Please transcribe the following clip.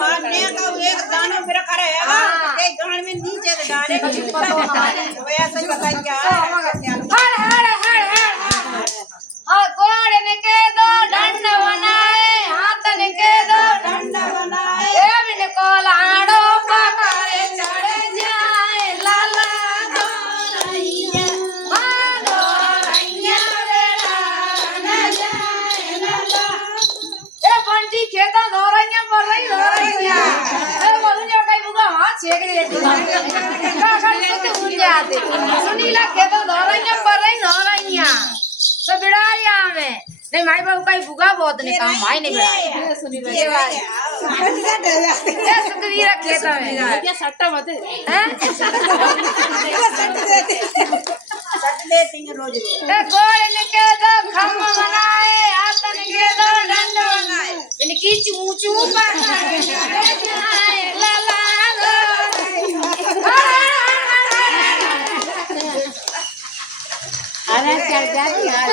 मारने का एक दाना मेरा करेगा एक गाड़ में नीचे से डालेगा वैसे ही बताइए क्या हर हर हर हर हाँ घोड़े ने के दो दंड बनाए हाथ ने के दो दंड बनाए एवं को लाड़ो पकाए चढ़े जाए लाला दोरैया बेड़ा न जाए लाला ए बंटी खेता दोरैया पर रही दोरैया ए बोलूं जो कहीं बुआ हाथ छेक देती का खाली से उड़ जाते सुनीला खेता दोरैया पर रही दोरैया तो बिड़ारिया में नहीं माई बाबू का बुगा बहुत ने काम भाई ने बिड़ा सुनीला ये भाई ए सुखवीर खेता में ये सट्टा मत हैं सट देती हैं रोज ए गोड़ ने के दो खम बनाए हाथ ने के दो डंड बनाए इनकी चू चू पकाए ला ला अरे चल जा यार